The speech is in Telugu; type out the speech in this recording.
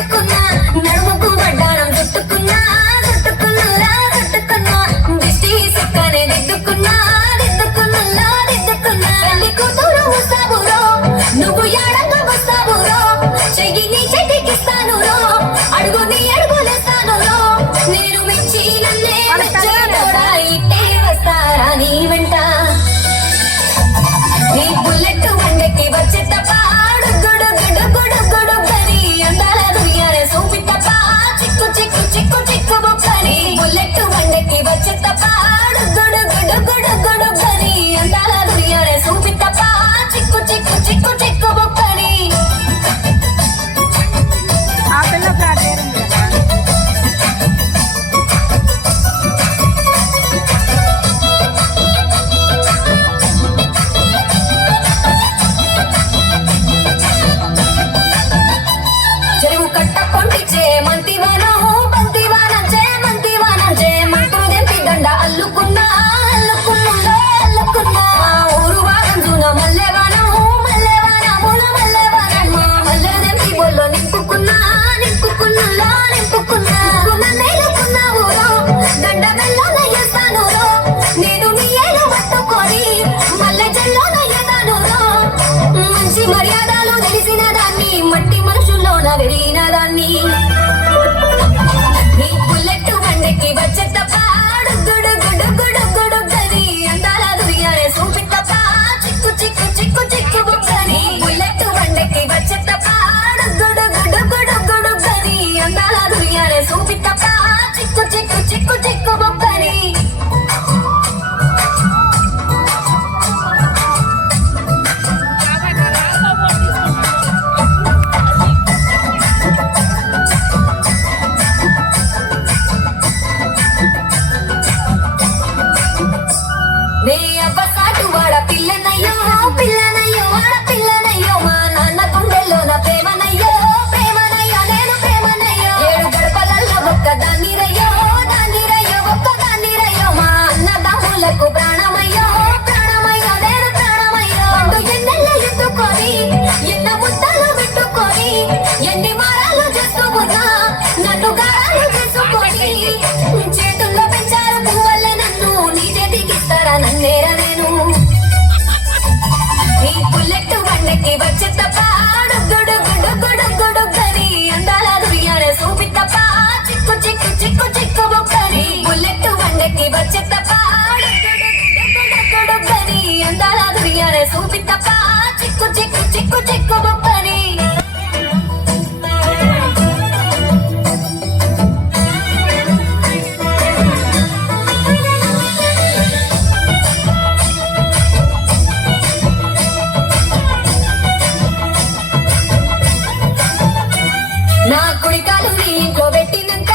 పెట్టుకున్నా నడుముకు వడ్డాణం చుట్టుకున్నా చుట్టుకున్నా చుట్టుకున్నా దిష్టి సుక్కనే దిద్దుకున్నా దిద్దుకున్నా దిద్దుకున్నా పెళ్లి కూతురు వస్తావురో నువ్వు యాడంగా వస్తావురో చెయ్యి నీ చేతికిస్తాను రో అడుగు నీ అడుగులేస్తాను రో నేను మెచ్చి నన్నే మెచ్చేటోడా ఇట్టే వస్తారా నీ వెంట నీ బుల్లెట్ వండకి వచ్చే తప్ప గుడు గుడు గుడు గుడు గని అందాల దునియానే సూపి తప్ప చిక్కు చిక్కు చిక్కు చిక్కు బొక్కని బుల్లెట్ వండకి వచ్చే తప్ప గుడు గుడు గుడు గుడు గని అందాల దునియానే సూపి తప్ప చిక్కు చిక్కు చిక్కు చిక్కు బొక్కని ఆ పిల్ల ఫ్లాట్ ఏరుంది కదా చెరువు కట్ట కొండిచే మంతివానం బంతివానం చే మంతివానం చే మంత్రు దెంపి దండ అల్లుకున్నా అల్లుకున్నా అల్లుకున్నా ఊరు వారంజున మల్లెవానం మల్లెవానముల మల్లెవానమ్మ మల్లె దెంపి బొల్లో నింపుకున్నా నింపుకున్నా నింపుకున్నా నన్నేలుకున్నావు రో దండ మెల్లోన ఎస్తాను రో నేను నీ ఏలు పట్టుకొని మల్లె చెల్లోన ఎదాను రో మంచి మర్యాదలు తెలిసిన దాన్ని మట్టి మనుషుల్లోన వెలిగిన దాన్ని నీ బుల్లెట్ బండకి వచ్చే తప్ప గుడు గుడు గుడు గుడు గని అందాల దునియానే సూపి తప్ప చిక్కు చిక్కు చిక్కు చిక్కు బుక్కని బుల్లెట్ బండకి వచ్చే తప్ప గుడు గుడు గుడు గుడు గని అందాల దునియానే సూపి తప్ప చిక్కు చిక్కు చిక్కు చిక్కు బుక్కని నే అబ్బసాటు వాడ పిల్లనయ్యో పిల్లనయ్యో వాడ పిల్లనయ్యో మా నాన్న గుండెల్లోన ప్రేమనయ్యో ప్రేమనయ్యో నేను ప్రేమనయ్యో ఏడు గడపలల్లో ఒక్కదాన్ని రయ్యో దాన్ని రయ్యో ఒక్కదాన్ని రయ్యో మా అన్నదమ్ములకు ప్రాణమయ్యో ప్రాణమయ్యో నేను ప్రాణమయ్యో అంటూ ఎన్నెల్ల ఎత్తుకొని ఎన్న ముద్దలు పెట్టుకొని ఎన్ని మారాలు చేస్తూ ఉన్నా నన్ను గారాలు చేసుకొని చేతుల్లో పెంచారు పువ్వల్లే నన్ను నీ చేతికిస్తారా నన్నేరా నేను నీ బుల్లెట్ బండకి వచ్చే తప్ప గుడు గుడు గుడు గుడు గని అందాల దునియానే సూపి తప్ప చిక్కు చిక్కు చిక్కు చిక్కు బొక్కని బుల్లెట్ బండకి వచ్చే తప్ప గుడు గుడు గని అందాల దునియానే సూపి తప్ప చిక్కు చిక్కు చిక్కు చిక్కు బొక్కని నా కుడికాలు నీ ఇంట్లో పెట్టినాక